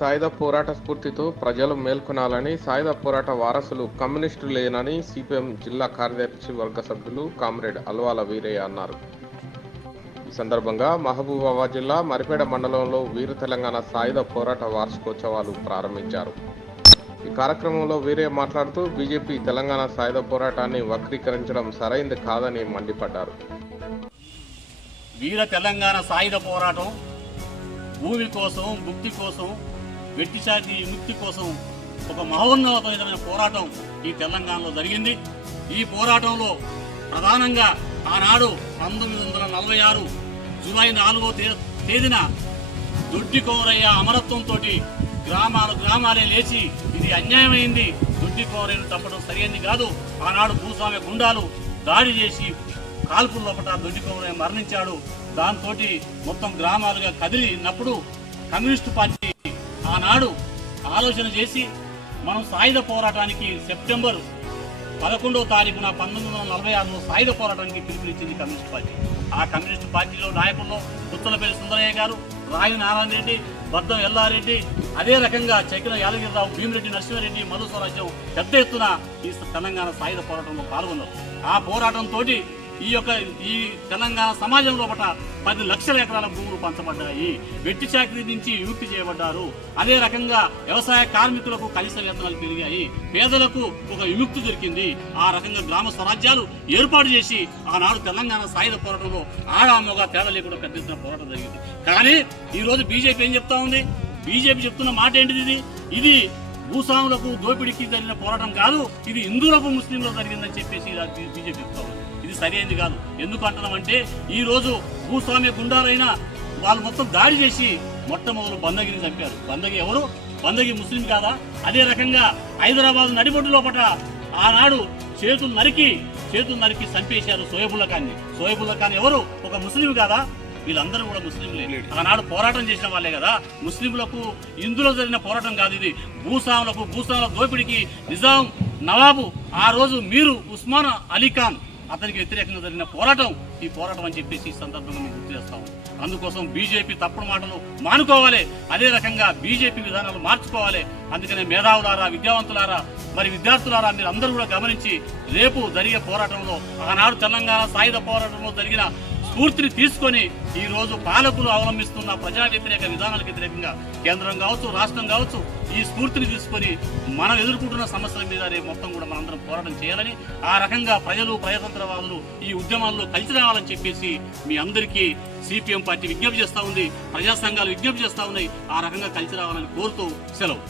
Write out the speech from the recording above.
సాయుధ పోరాట స్ఫూర్తితో ప్రజలు మేల్కొనాలని, సాయుధ పోరాట వారసులు కమ్యూనిస్టులేనని సిపిఎం జిల్లా కార్యదర్శి వర్గ సభ్యులు కామ్రేడ్ అల్వాల వీరయ్య అన్నారు. ఈ సందర్భంగా మహబూబాబాద్ జిల్లా మరిపేడ మండలంలో వీర తెలంగాణ సాయుధ పోరాట వార్షికోత్సవాలు ప్రారంభించారు. ఈ కార్యక్రమంలో వీరయ్య మాట్లాడుతూ బీజేపీ తెలంగాణ సాయుధ పోరాటాన్ని వక్రీకరించడం సరైంది కాదని మండిపడ్డారు. వీర తెలంగాణ సాయుధ పోరాటం భూమి కోసం, ముక్తి కోసం, వెట్టిచాటి ముక్తి కోసం ఒక మహోన్నతమైన పోరాటం ఈ తెలంగాణలో జరిగింది. ఈ పోరాటంలో ప్రధానంగా ఆనాడు 1946 జూలై 4వ తేదీన దొడ్డి కోరయ్య అమరత్వంతో గ్రామాలే లేచి ఇది అన్యాయమైంది, దొడ్డి కోరయ్యను తప్పడం సరైనది కాదు, ఆనాడు భూస్వామ్య గుండాలు దాడి చేసి కాల్పుల లోపల దొడ్డి కోరయ్య మరణించాడు. దాంతో మొత్తం గ్రామాలుగా కదిలినప్పుడు కమ్యూనిస్టు పార్టీ ఆనాడు ఆలోచన చేసి మనం సాయుధ పోరాటానికి సెప్టెంబర్ 11వ తారీఖున 1946లో సాయుధ పోరాటానికి పిలుపునిచ్చింది కమ్యూనిస్ట్ పార్టీ. ఆ కమ్యూనిస్ట్ పార్టీలో నాయకుల్లో పుత్తలపల్లి సుందరయ్య గారు, రాయి నారాయణ రెడ్డి, బద్దం ఎల్లారెడ్డి, అదే రకంగా చక్కెర యాదగిరిరావు, భీమిరెడ్డి నరసింహారెడ్డి, మధు స్వరాజ్యం పెద్ద ఎత్తున ఈ తెలంగాణ సాయుధ పోరాటంలో పాల్గొన్నారు. ఆ పోరాటంతో ఈ తెలంగాణ సమాజం లోపల 10 లక్షల ఎకరాల భూములు పంచబడ్డాయి, వెట్టి చాకరీ నుంచి విముక్తి చేయబడ్డారు. అదే రకంగా వ్యవసాయ కార్మికులకు కనీస వేతనాలు పెరిగాయి, పేదలకు ఒక విముక్తి దొరికింది. ఆ రకంగా గ్రామ స్వరాజ్యాలు ఏర్పాటు చేసి ఆనాడు తెలంగాణ సాయుధ పోరాటంలో ఆడామగా తేడా లేకుండా పెద్ద ఎత్తున పోరాటం జరిగింది. కానీ ఈరోజు బీజేపీ ఏం చెప్తా ఉంది? బీజేపీ చెప్తున్న మాట ఏంటిది? ఇది భూస్వాములకు దోపిడీకి జరిగిన పోరాటం కాదు, ఇది హిందువులకు ముస్లింలకు జరిగిందని చెప్పేసి బీజేపీ చెప్తా ఉంది. ఇది సరైనది కాదు. ఎందుకు అంటున్నామంటే ఈ రోజు భూస్వామ్య గుండాలైనా వాళ్ళు మొత్తం దాడి చేసి మొట్టమొదలు బందగిని చంపారు. బందగి ఎవరు? బందగి ముస్లిం కాదా? అదే రకంగా హైదరాబాద్ నడిబొడ్డు లోపల ఆనాడు చేతులు నరికి చంపేశారు సోయబుల్లా ఖాన్ని. సోయబుల్లా ఖాన్ ఎవరు? ఒక ముస్లిం కాదా? వీళ్ళందరూ కూడా ముస్లింలే. ఆనాడు పోరాటం చేసిన వాళ్ళే కదా. ముస్లింలకు ఇందులో జరిగిన పోరాటం కాదు ఇది. భూస్వాముల దోపిడికి నిజాం నవాబు ఆ రోజు మీరు ఉస్మాన్ అలీ ఖాన్ అతనికి వ్యతిరేకంగా జరిగిన పోరాటం ఈ పోరాటం అని చెప్పేసి ఈ సందర్భంగా మేము గుర్తు చేస్తాము. అందుకోసం బీజేపీ తప్పుడు మాటలు మానుకోవాలి, అదే రకంగా బీజేపీ విధానాలు మార్చుకోవాలి. అందుకనే మేధావులారా, విద్యావంతులారా, మరి విద్యార్థులారా మీరు అందరూ కూడా గమనించి రేపు జరిగే పోరాటంలో ఆనాడు తెలంగాణ సాయుధ పోరాటంలో జరిగిన స్ఫూర్తిని తీసుకొని ఈ రోజు పాలకులు అవలంబిస్తున్న ప్రజా వ్యతిరేక విధానాలకు వ్యతిరేకంగా కేంద్రం కావచ్చు, రాష్ట్రం కావచ్చు, ఈ స్ఫూర్తిని తీసుకొని మనం ఎదుర్కొంటున్న సమస్యల మీద రేపు మొత్తం కూడా మనందరం పోరాటం చేయాలని, ఆ రకంగా ప్రజలు, ప్రజాతంత్రవాదులు ఈ ఉద్యమాల్లో కలిసి రావాలని చెప్పేసి మీ అందరికీ సిపిఎం పార్టీ విజ్ఞప్తి చేస్తూ ఉంది, ప్రజా సంఘాలు విజ్ఞప్తి చేస్తూ ఉన్నాయి. ఆ రకంగా కలిసి రావాలని కోరుతూ సెలవు.